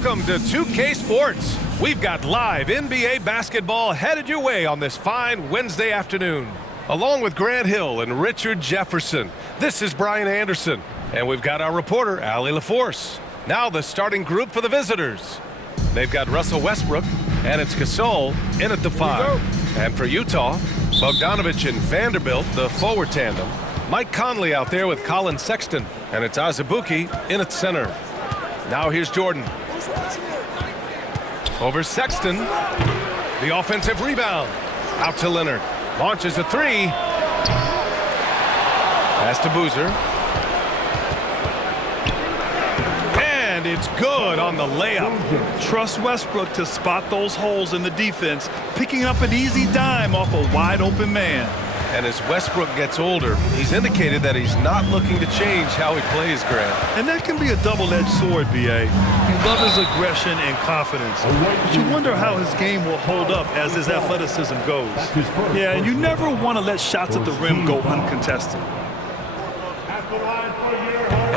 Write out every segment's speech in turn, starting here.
Welcome to 2K Sports. We've got live NBA basketball headed your way on this fine Wednesday afternoon. Along with Grant Hill and Richard Jefferson, this is Brian Anderson. And we've got our reporter, Allie LaForce. Now the starting group for the visitors. They've got Russell Westbrook, and it's Gasol in at the 5. And for Utah, Bogdanovich and Vanderbilt, the forward tandem. Mike Conley out there with Colin Sexton, and it's Azubuike in at center. Now here's Jordan. Over Sexton. The offensive rebound. Out to Leonard. Launches a 3. Pass to Boozer. And it's good on the layup. Trust Westbrook to spot those holes in the defense, picking up an easy dime off a wide open man. And as Westbrook gets older, he's indicated that he's not looking to change how he plays, Grant. And that can be a double-edged sword, B.A. You love his aggression and confidence, but you wonder how his game will hold up as his athleticism goes. Yeah, and you never want to let shots at the rim go uncontested.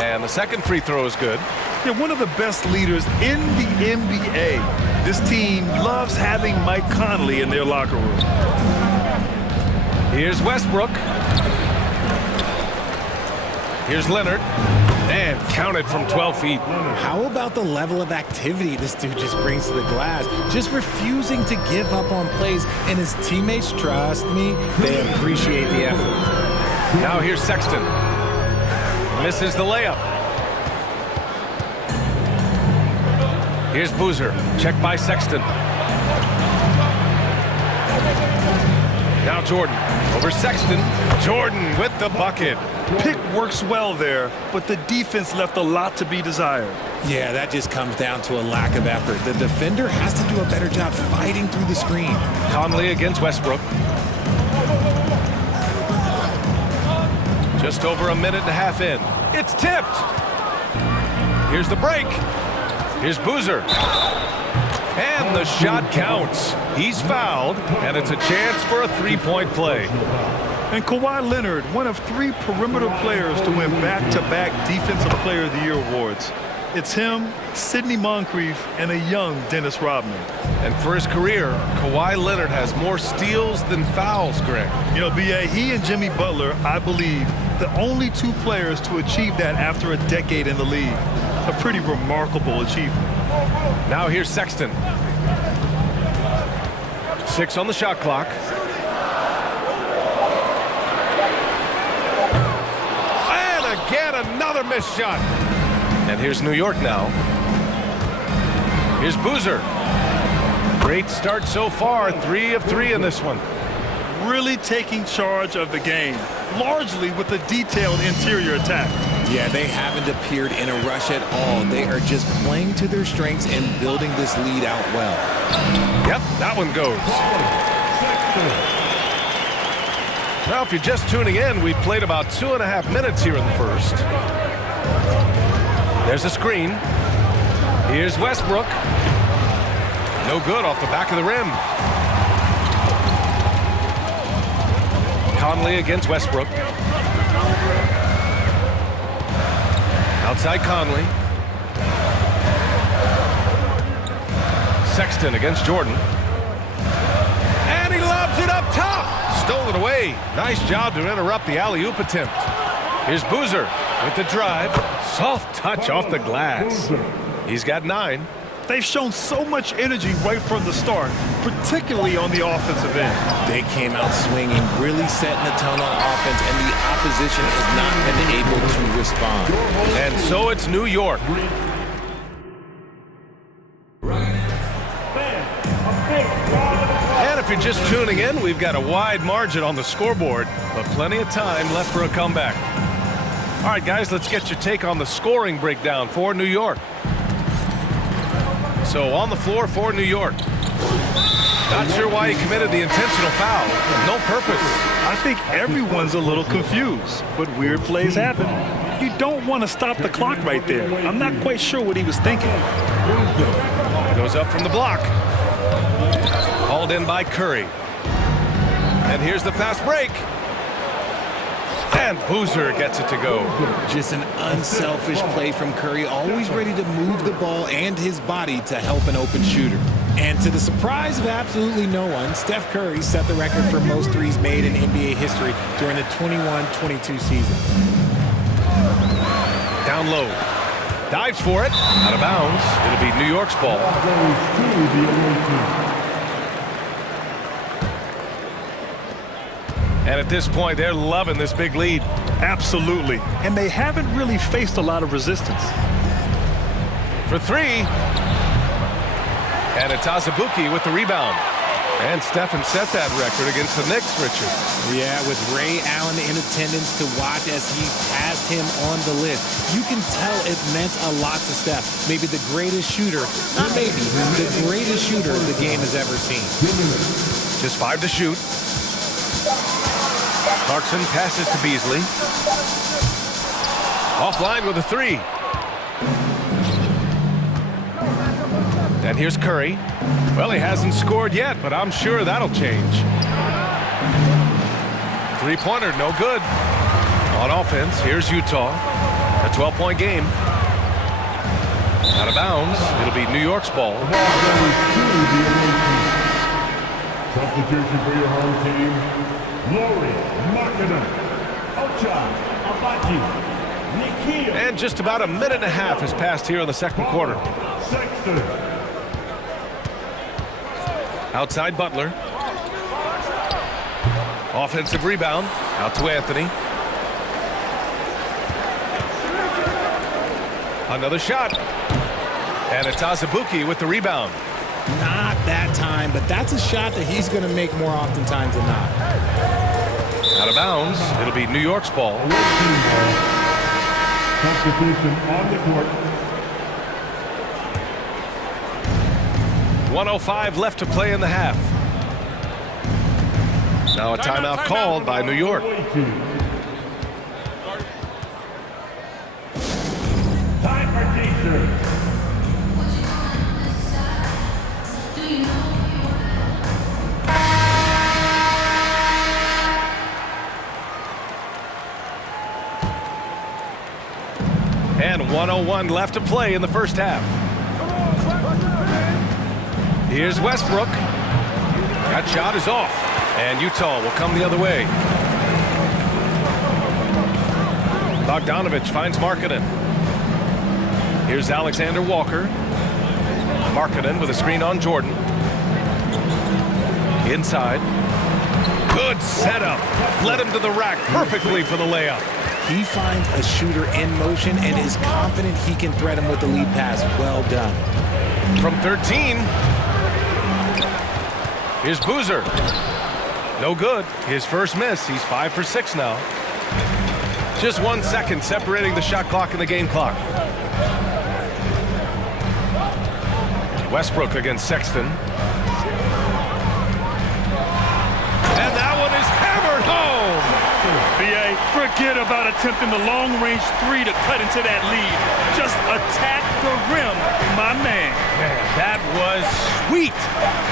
And the second free throw is good. They're one of the best leaders in the NBA. This team loves having Mike Conley in their locker room. Here's Westbrook. Here's Leonard. And counted from 12 feet. How about the level of activity this dude just brings to the glass? Just refusing to give up on plays. And his teammates, trust me, they appreciate the effort. Now here's Sexton. Misses the layup. Here's Boozer. Check by Sexton. Now Jordan. Over Sexton. Jordan with the bucket. Pick works well there, but the defense left a lot to be desired. Yeah, that just comes down to a lack of effort. The defender has to do a better job fighting through the screen. Conley against Westbrook. Just over a minute and a half in. It's tipped. Here's the break. Here's Boozer. And the shot counts. He's fouled, and it's a chance for a three-point play. And Kawhi Leonard, one of 3 perimeter players to win back-to-back Defensive Player of the Year awards. It's him, Sidney Moncrief, and a young Dennis Rodman. And for his career, Kawhi Leonard has more steals than fouls, Greg. You know, B.A., he and Jimmy Butler, I believe, the only 2 players to achieve that after a decade in the league. A pretty remarkable achievement. Now here's Sexton. 6 on the shot clock. And again, another missed shot. And here's New York now. Here's Boozer. Great start so far. 3 of 3 in this one. Really taking charge of the game, largely with a detailed interior attack. Yeah, they haven't appeared in a rush at all. They are just playing to their strengths and building this lead out well. Yep, that one goes. Now, if you're just tuning in, we played about 2.5 minutes here in the first. There's a screen. Here's Westbrook. No good off the back of the rim. Conley against Westbrook. Outside Conley. Sexton against Jordan. And he lobs it up top. Stole it away. Nice job to interrupt the alley-oop attempt. Here's Boozer with the drive. Soft touch off the glass. He's got 9. They've shown so much energy right from the start, particularly on the offensive end. They came out swinging, really setting the tone on offense, and the opposition has not been able to respond. And so it's New York. And if you're just tuning in, we've got a wide margin on the scoreboard, but plenty of time left for a comeback. All right, guys, let's get your take on the scoring breakdown for New York. So on the floor for New York. Not sure why he committed the intentional foul. No purpose. I think everyone's a little confused, but weird plays happen. You don't want to stop the clock right there. I'm not quite sure what he was thinking. Goes up from the block. Hauled in by Curry. And here's the fast break. And Boozer gets it to go. Just an unselfish play from Curry, always ready to move the ball and his body to help an open shooter. And to the surprise of absolutely no one, Steph Curry set the record for most threes made in NBA history during the 21-22 season. Down low. Dives for it. Out of bounds. It'll be New York's ball. And at this point, they're loving this big lead. Absolutely. And they haven't really faced a lot of resistance. For three. And it's Azubuike with the rebound. And Stephen set that record against the Knicks, Richard. Yeah, with Ray Allen in attendance to watch as he passed him on the list. You can tell it meant a lot to Steph. Maybe the greatest shooter, not maybe, the greatest shooter the game has ever seen. Just 5 to shoot. Clarkson passes to Beasley. Offline with a 3. And here's Curry. Well, he hasn't scored yet, but I'm sure that'll change. Three-pointer, no good. On offense, here's Utah. A 12-point game. Out of bounds. It'll be New York's ball. Substitution for your home team. Lori, Markkanen, Ochai, Abaji, Nikhil. And just about a minute and a half has passed here in the second quarter. Sexton. Outside Butler. Offensive rebound. Out to Anthony. Another shot. And it's Azubuike with the rebound. Not that time, but that's a shot that he's going to make more oftentimes than not. Out of bounds. It'll be New York's ball. Substitution on the court. 1:05 left to play in the half. Now a timeout called by New York. Time for T-shirt. And 1:01 left to play in the first half. Here's Westbrook. That shot is off. And Utah will come the other way. Bogdanovich finds Markkanen. Here's Alexander Walker. Markkanen with a screen on Jordan. Inside. Good setup. Led him to the rack perfectly for the layup. He finds a shooter in motion and is confident he can thread him with the lead pass. Well done. From 13. Here's Boozer. No good. His first miss. He's 5 for 6 now. Just 1 second separating the shot clock and the game clock. Westbrook against Sexton. And that one is hammered home. B.A., forget about attempting the long-range 3 to cut into that lead. Just attack the rim, my man. Man, that was sweet.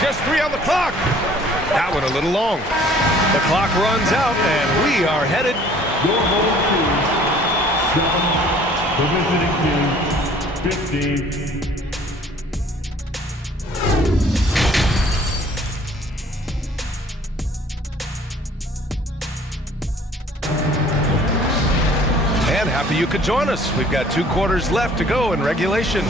Just 3 on the clock. That one a little long. The clock runs out, and we are headed. Your home team, 7. The visiting team, 15. And happy you could join us. We've got 2 quarters left to go in regulation.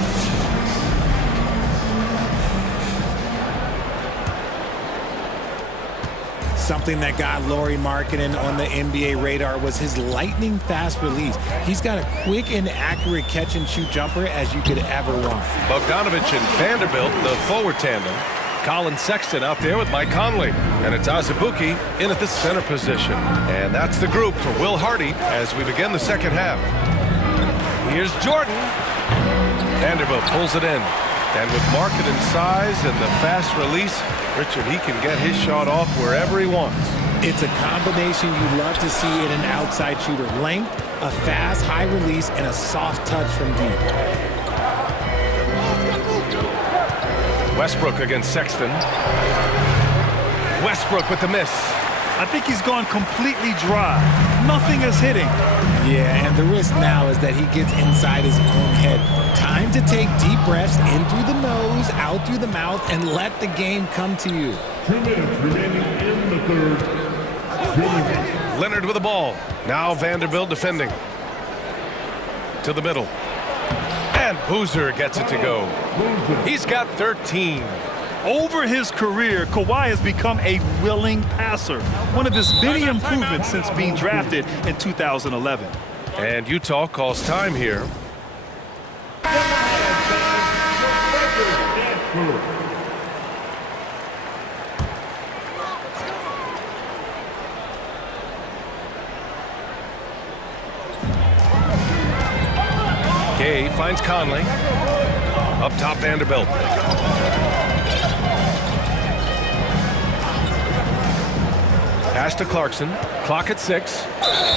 Something that got Lauri Markkanen on the NBA radar was his lightning fast release. He's got a quick and accurate catch and shoot jumper as you could ever want. Bogdanovich and Vanderbilt, the forward tandem. Colin Sexton out there with Mike Conley. And it's Azubuike in at the center position. And that's the group for Will Hardy as we begin the second half. Here's Jordan. Vanderbilt pulls it in. And with Markkanen's size and the fast release, Richard, he can get his shot off wherever he wants. It's a combination you love to see in an outside shooter. Length, a fast, high release, and a soft touch from deep. Westbrook against Sexton. Westbrook with the miss. I think he's gone completely dry. Nothing is hitting. Yeah, and the risk now is that he gets inside his own head. Time to take deep breaths in through the nose, out through the mouth, and let the game come to you. 2 minutes remaining in the third. Leonard with the ball. Now Vanderbilt defending. To the middle. And Boozer gets it to go. He's got 13. Over his career, Kawhi has become a willing passer. One of his many improvements since being drafted in 2011. And Utah calls time here. Gay finds Conley. Up top, Vanderbilt. Pass to Clarkson. Clock at 6.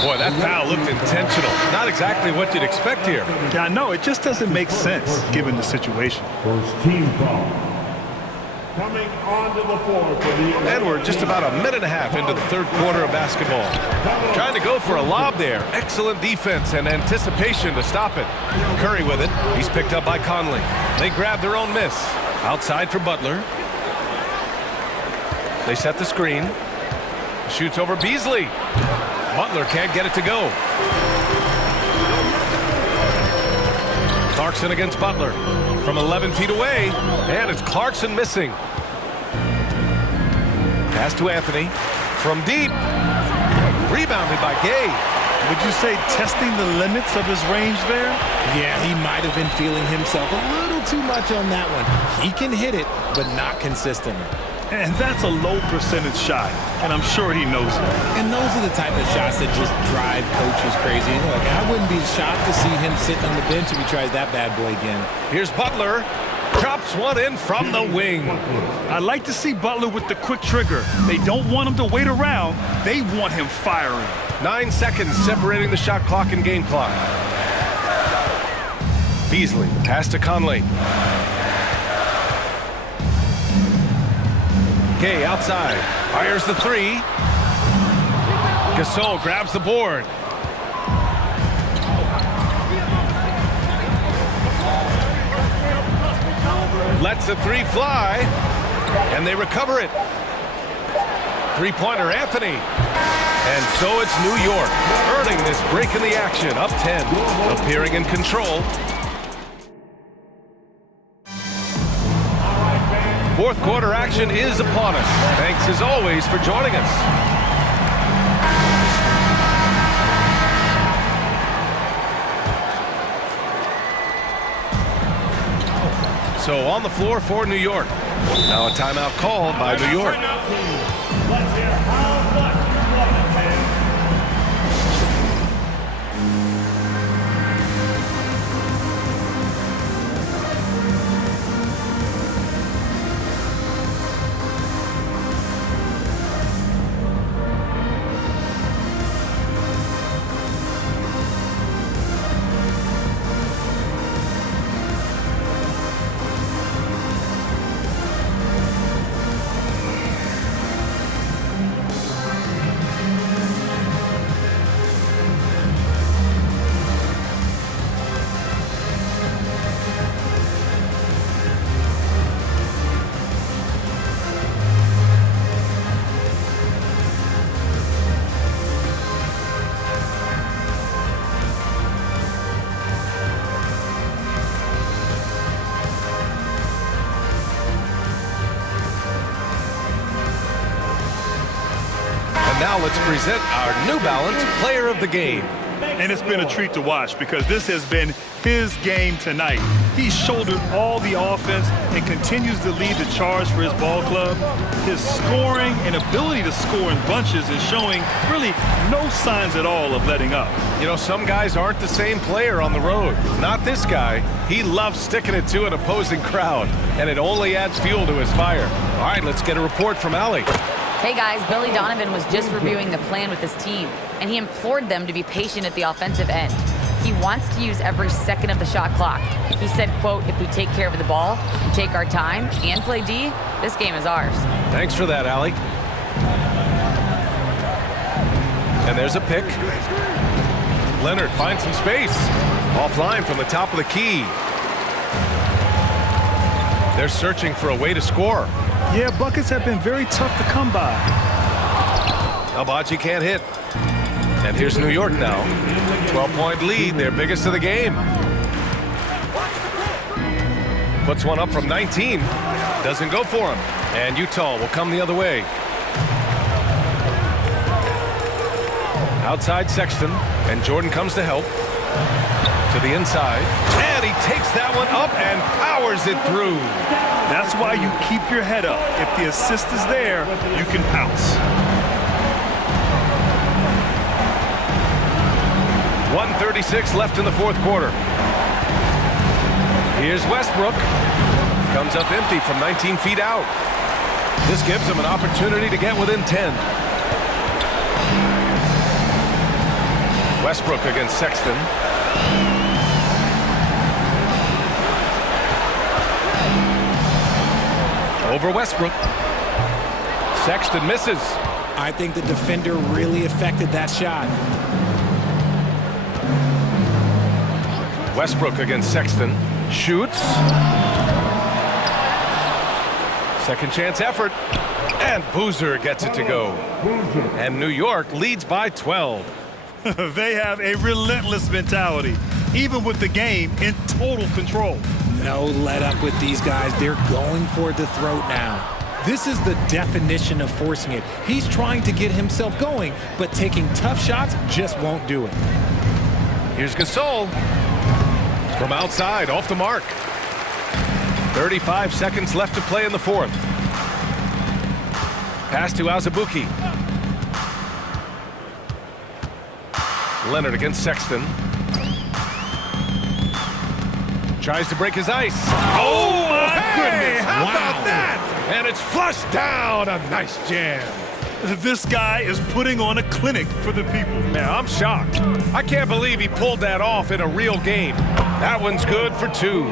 Boy, that foul looked intentional. Not exactly what you'd expect here. Yeah, I know. It just doesn't make sense given the situation. First team foul. Coming onto the floor for the... And we're just about a minute and a half into the third quarter of basketball. Trying to go for a lob there. Excellent defense and anticipation to stop it. Curry with it. He's picked up by Conley. They grab their own miss. Outside for Butler. They set the screen. Shoots over Beasley. Butler can't get it to go. Clarkson against Butler. From 11 feet away. And it's Clarkson missing. Pass to Anthony. From deep. Rebounded by Gay. Would you say testing the limits of his range there? Yeah, he might have been feeling himself a little too much on that one. He can hit it, but not consistently. And that's a low percentage shot, and I'm sure he knows it. And those are the type of shots that just drive coaches crazy. And look, I wouldn't be shocked to see him sitting on the bench if he tries that bad boy again. Here's Butler. Drops one in from the wing. I like to see Butler with the quick trigger. They don't want him to wait around. They want him firing. 9 seconds separating the shot clock and game clock. Beasley, pass to Conley. Gay outside, fires the 3. Gasol grabs the board. Lets the 3 fly, and they recover it. Three-pointer, Anthony. And so it's New York, earning this break in the action, up 10, appearing in control. Fourth quarter action is upon us. Thanks as always for joining us. So on the floor for New York. Now a timeout called by New York. Let's hear how much you love it, man. Now let's present our New Balance Player of the Game. And it's been a treat to watch because this has been his game tonight. He's shouldered all the offense and continues to lead the charge for his ball club. His scoring and ability to score in bunches is showing really no signs at all of letting up. You know, some guys aren't the same player on the road. Not this guy. He loves sticking it to an opposing crowd, and it only adds fuel to his fire. All right, let's get a report from Allie. Hey guys, Billy Donovan was just reviewing the plan with his team, and he implored them to be patient at the offensive end. He wants to use every second of the shot clock. He said, quote, if we take care of the ball, take our time, and play D, this game is ours. Thanks for that, Allie. And there's a pick. Leonard finds some space. Offline from the top of the key. They're searching for a way to score. Yeah, buckets have been very tough to come by. Albaji can't hit. And here's New York now. 12-point lead, their biggest of the game. Puts one up from 19. Doesn't go for him. And Utah will come the other way. Outside Sexton. And Jordan comes to help. To the inside. And he takes that one up and powers it through. That's why you keep your head up. If the assist is there, you can pounce. 1:36 left in the fourth quarter. Here's Westbrook. Comes up empty from 19 feet out. This gives him an opportunity to get within 10. Westbrook against Sexton. Over Westbrook. Sexton misses. I think the defender really affected that shot. Westbrook against Sexton. Shoots. Second chance effort. And Boozer gets it to go. And New York leads by 12. They have a relentless mentality, even with the game in total control. No let up with these guys. They're going for the throat now. This is the definition of forcing it. He's trying to get himself going, but taking tough shots just won't do it. Here's Gasol. From outside, off the mark. 35 seconds left to play in the fourth. Pass to Azubuike. Leonard against Sexton. Tries to break his ice. Oh, my goodness. How Wow. about that? And it's flushed down. A nice jam. This guy is putting on a clinic for the people. Man, I'm shocked. I can't believe he pulled that off in a real game. That one's good for two.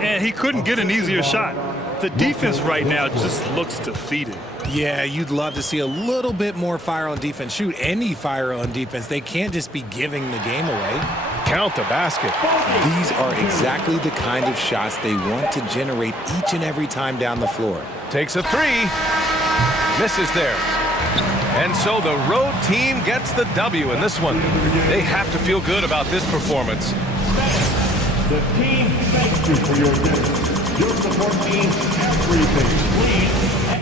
And he couldn't get an easier shot. The defense right now just looks defeated. Yeah, you'd love to see a little bit more fire on defense. Shoot, any fire on defense. They can't just be giving the game away. Count the basket. These are exactly the kind of shots they want to generate each and every time down the floor. Takes a three. Misses there. And so the road team gets the W in this one. They have to feel good about this performance. The team thanks you for your dinner. Your support means everything. Please